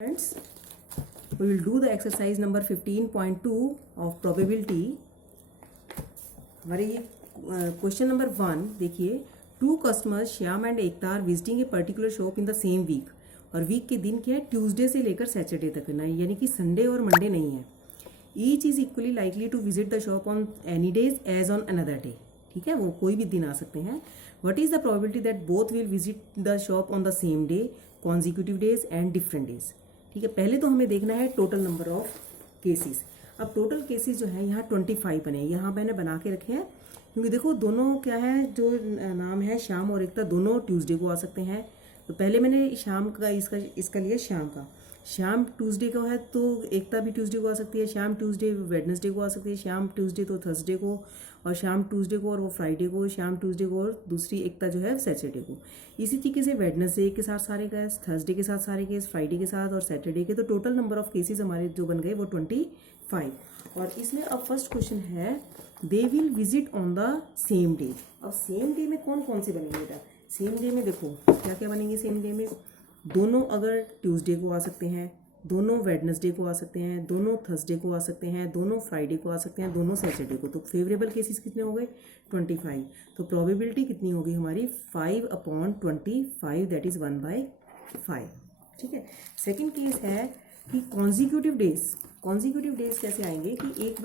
Friends, we will do the exercise number 15.2 of probability. हमारे ये question number 1 देखिए, 2 customers Shyam and Ekta are visiting a particular shop in the same week. और week के दिन क्या है, ट्यूसडे से लेकर सैटरडे तक ना, यानी कि संडे और मंडे नहीं है। Each is equally likely to visit the shop on any days as on another day. ठीक है, वो कोई भी दिन आ सकते हैं। What is the probability that both will visit the shop on the same day, consecutive days and different days. ठीक है, पहले तो हमें देखना है टोटल नंबर ऑफ केसेस। अब टोटल केसेस जो है यहाँ 25 बने, यहाँ मैंने बना के रखे हैं क्योंकि देखो दोनों क्या है, जो नाम है श्याम और एकता, दोनों ट्यूसडे को आ सकते हैं। तो पहले मैंने शाम का इसका लिया श्याम का। श्याम ट्यूसडे को है तो एकता भी ट्यूसडे को आ सकती है, श्याम ट्यूसडे वेडनेसडे को आ सकती है, श्याम ट्यूसडे तो थर्सडे को, और श्याम ट्यूसडे को और वो फ्राइडे को, श्याम ट्यूसडे को और दूसरी एकता जो है सैटरडे को। इसी तरीके से वेडनेसडे के साथ सारे केस, थर्सडे के साथ सारे केस, फ्राइडे के साथ और सैटरडे के। तो टोटल नंबर ऑफ केसेस हमारे जो बन गए वो 25। और इसमें अब फर्स्ट क्वेश्चन है, they will visit on the same day. अब सेम डे में कौन कौन से बनेंगे बेटा? सेम डे में देखो क्या क्या बनेंगे सेम डे में। दोनों अगर ट्यूसडे को आ सकते हैं, दोनों वेडनेसडे को आ सकते हैं, दोनों थर्सडे को आ सकते हैं, दोनों फ्राइडे को आ सकते हैं, दोनों सैटरडे को। तो फेवरेबल केसेस कितने हो गए? 25। तो प्रोबेबिलिटी कितनी होगी हमारी? 5/25, दैट इज 1/5। ठीक है। सेकेंड केस है कि कॉन्जिक्यूटिव डेज। कॉन्जिक्यूटिव डेज कैसे आएंगे कि एक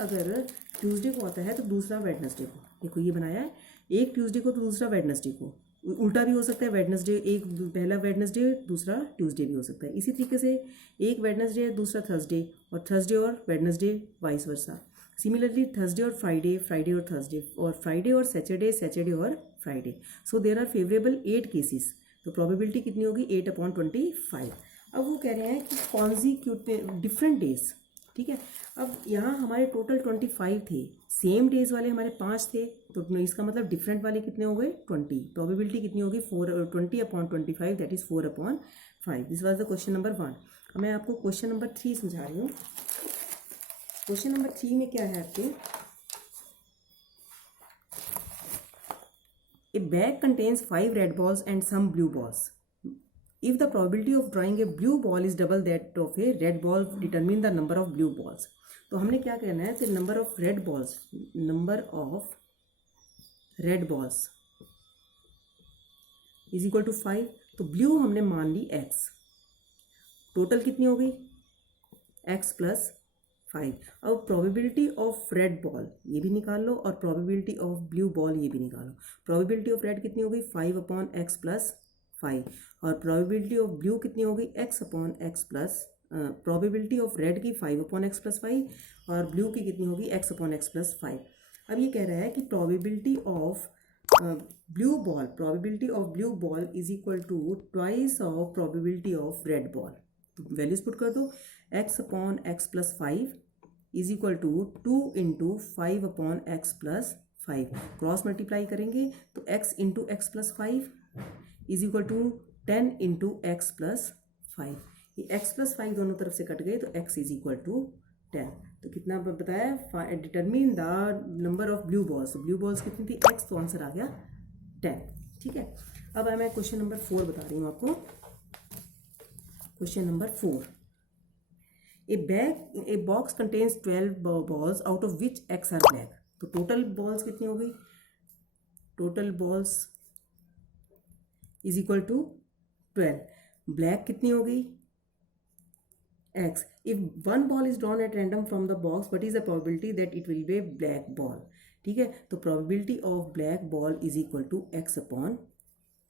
अगर ट्यूसडे को आता है तो दूसरा वेडनेसडे को। देखो ये बनाया है, एक ट्यूसडे को तो दूसरा वेडनेसडे को। उल्टा भी हो सकता है, वेडनेसडे एक पहला वेडनेसडे दूसरा ट्यूसडे भी हो सकता है। इसी तरीके से एक वेडनेसडे दूसरा थर्सडे, और थर्सडे और Wednesday vice versa. Similarly Thursday और फ्राइडे, फ्राइडे और थर्सडे, और फ्राइडे और सैटरडे, सैटरडे और Friday. So there are favourable 8 cases. तो प्रोबेबिलिटी कितनी होगी? 8/25। अब वो कह रहे हैं कि कॉन्जिक्यूटिव डिफरेंट डेज। ठीक है, अब यहाँ हमारे टोटल 25 थे, सेम डेज वाले हमारे 5 थे, तो इसका मतलब डिफरेंट वाले कितने हो गए? 20। प्रोबेबिलिटी कितनी होगी? 20/25, that is 4/5। This was the question number 1। अब मैं आपको क्वेश्चन नंबर 3 समझा रही हूँ। क्वेश्चन नंबर 3 में क्या है आपके, a bag contains 5 red balls and some blue balls. If the probability of drawing a blue ball is double that of a red ball, determine the number of blue balls. तो हमने क्या कहना है कि number of red balls is equal to 5। तो blue हमने मान ली x, total कितनी हो गई? x + 5। अब प्रोबेबिलिटी ऑफ रेड बॉल ये भी निकाल लो और प्रोबेबिलिटी ऑफ ब्लू बॉल ये भी निकालो। प्रोबेबिलिटी ऑफ रेड कितनी हो गई? 5/x + 5। और प्रोबेबिलिटी ऑफ ब्लू कितनी हो गई? x/x plus, probability of red की 5/x + 5 और ब्लू की कितनी होगी? x/x + 5। अब ये कह रहा है कि probability of blue ball is equal to twice of probability of red ball. तो वैल्यूज पुट कर दो, x/x + 5 is equal to 2 × 5/x + 5। Cross multiply करेंगे तो x × x + 5 is equal to 10 × x + 5। ये x + 5 दोनों तरफ से कट गए तो x इज इक्वल टू 10। तो कितना बताया? Determine the number of blue balls. Blue balls कितनी थी? x, तो आंसर आ गया 10। ठीक है, अब मैं क्वेश्चन नंबर 4 बता रही हूँ आपको। Question number 4, a box contains 12 balls out of which x are black. तो टोटल बॉल्स कितनी हो गई? Total balls is equal to 12। Black कितनी हो गई? x। If one ball is drawn at random from the box, what is the probability that it will be black ball? ठीक है, तो probability of black ball is equal to x/12।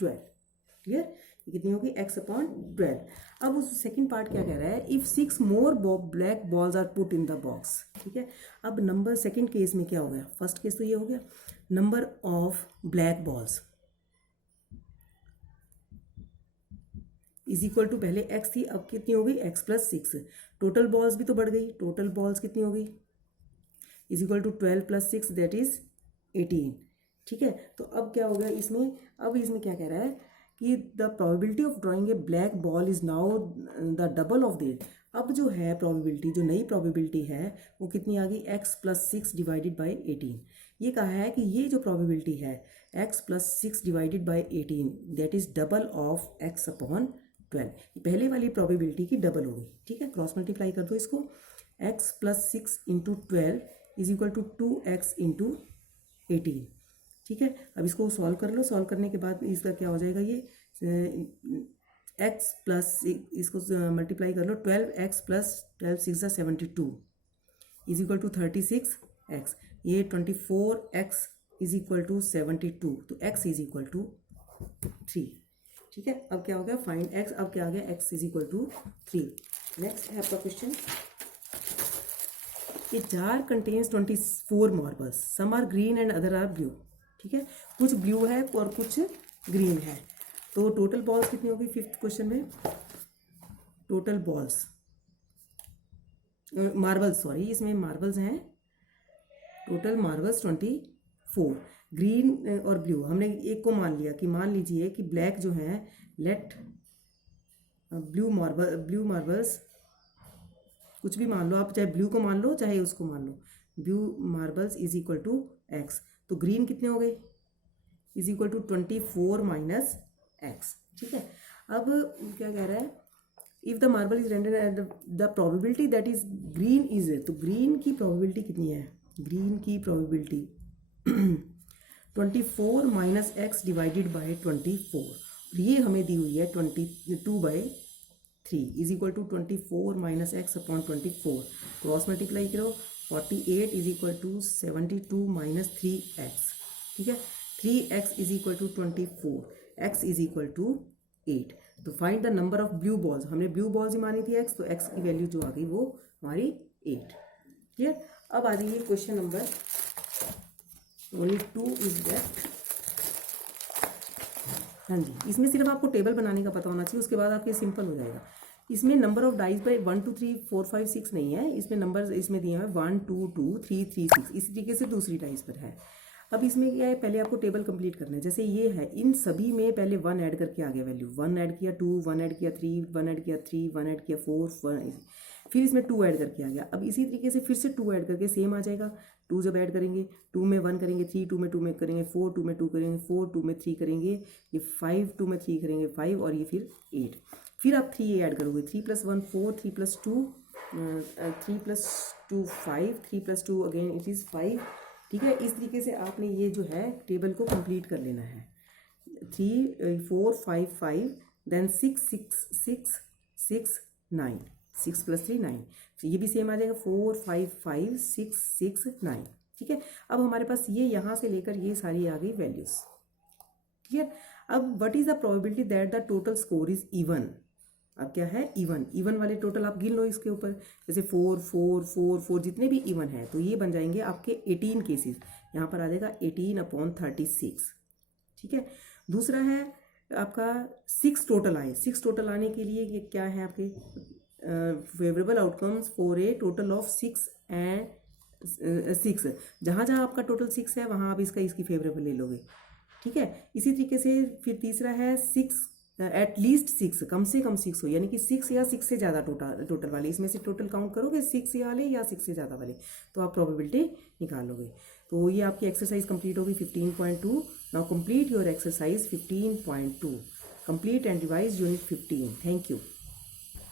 Clear? ये कितनी होगी? x/12। अब उस second part क्या कह रहा है? If 6 more black balls are put in the box. ठीक है, अब नंबर सेकंड केस में क्या हो गया? फर्स्ट केस तो ये हो गया, number of black balls is equal to, पहले x थी, अब कितनी हो गई? x + 6। टोटल बॉल्स भी तो बढ़ गई, टोटल बॉल्स कितनी हो गई? Is equal to 12 + 6, that is 18। ठीक है, तो अब क्या हो गया इसमें? अब इसमें क्या कह रहा है कि the probability of drawing a black ball is now the double of that. अब जो है प्रोबेबिलिटी, जो नई प्रोबेबिलिटी है वो कितनी आ गई? x + 6 divided by 18। ये कहा है कि ये जो प्रोबेबिलिटी है x + 6 divided by 18, that is double of x/12। 12। पहले वाली प्रोबेबिलिटी की डबल हो गई, ठीक है। क्रॉस मल्टीप्लाई कर दो इसको, x plus 6 into 12 is equal to 2x into 18, ठीक है। अब इसको सॉल्व कर लो, सॉल्व करने के बाद इसका क्या हो जाएगा, ये x प्लस, इसको मल्टीप्लाई कर लो, 12x plus 12 6 72 is equal to 36x, ये 24x इज इक्वल टू 72, तो x इज इक्वल टू 3, ठीक है। अब क्या हो गया, फाइंड x, अब क्या आ गया, x is equal to 3। Next है आपका क्वेश्चन, ये jar contains 24 marbles, some are green and other are blue, ठीक है। कुछ ब्लू है और कुछ ग्रीन है, तो टोटल बॉल्स कितनी होगी, फिफ्थ क्वेश्चन में टोटल बॉल्स, मार्बल्स, सॉरी इसमें मार्बल्स हैं, टोटल मार्बल्स 24, ग्रीन और ब्लू। हमने एक को मान लिया कि, मान लीजिए कि ब्लैक जो है, लेट ब्लू मार्बल्स, कुछ भी मान लो आप, चाहे ब्लू को मान लो चाहे उसको मान लो, blue marbles is equal to x, तो ग्रीन कितने हो गए, is equal to 24 minus x, ठीक है। अब क्या कह रहा है, if the marble is render the probability that is green is, तो ग्रीन की प्रोबेबिलिटी कितनी है, ग्रीन की probability 24 minus x divided by 24, ये हमें दी हुई है 22/3 is equal to 24 minus x upon 24, cross multiply करो, 48 is equal to 72 minus 3x, ठीक है। 3x is equal to 24, x is equal to 8, तो find the number of blue balls, हमने ब्लू बॉल्स ही मानी थी x, तो x की वैल्यू जो आ गई वो हमारी 8, क्लियर। अब आ जाइए question number, only 2 is left, हाँ जी, इसमें सिर्फ आपको टेबल बनाने का पता होना चाहिए, उसके बाद आपके सिंपल हो जाएगा। इसमें नंबर ऑफ डाइस बाई 1 2 3 4 5 6 नहीं है, इसमें नंबर इसमें दिए हैं 1 2 2 3 3 6, इसी तरीके से दूसरी डाइस पर है। अब इसमें क्या है, पहले आपको टेबल कंप्लीट करना है, जैसे ये है, इन सभी में पहले 1 ऐड करके आ गया वैल्यू, 1 ऐड किया 2, 1 ऐड किया 3, 1 ऐड किया 3, 1 ऐड किया 4, 1, फिर इसमें 2 ऐड करके आ गया। अब इसी तरीके से फिर से 2 ऐड करके सेम आ जाएगा, 2 जब ऐड करेंगे, 2 में 1 करेंगे, 3 2 में 2 में करेंगे, 4 2 में 2 करेंगे, 4 2 में 3 करेंगे, ये 5 2 में 3 करेंगे 5, और ये फिर 8, फिर आप 3 ऐड करोगे, 3 + 1 4, 3 + 2 3 + 2 5, 3 + 2 अगेन इट इज़ 5, ठीक है। इस तरीके से आपने ये जो है टेबल को कंप्लीट कर लेना है, 3 4 5 5, देन 6 6 6 6 9, 6 + 3 9, तो ये भी सेम आ जाएगा 4 5 5 6 6 9, ठीक है। अब हमारे पास ये यहाँ से लेकर ये सारी आ गई वैल्यूज, क्लियर। अब what is the probability that the total score is even, अब क्या है, इवन, इवन वाले टोटल आप गिन लो इसके ऊपर, जैसे 4 4 4 4 जितने भी इवन है, तो ये बन जाएंगे आपके 18 केसेस, यहाँ पर आ जाएगा 18/36, ठीक है। दूसरा है आपका 6 टोटल आए, 6 टोटल आने के लिए ये क्या है आपके, favourable outcomes for a total of 6 and 6, जहाँ जहाँ आपका टोटल 6 है वहाँ आप इसकी फेवरेबल ले लोगे, ठीक है। इसी तरीके से फिर तीसरा है 6 एटलीस्ट 6, कम से कम 6 हो, यानी कि 6 या 6 से ज़्यादा टोटल वाले, इसमें से टोटल काउंट करोगे 6 वाले या 6 से ज़्यादा वाले, तो आप प्रोबेबिलिटी निकाल लोगे। तो ये आपकी एक्सरसाइज कंप्लीट होगी 15.2। Now complete your exercise 15.2, complete and revise unit 15। Thank you.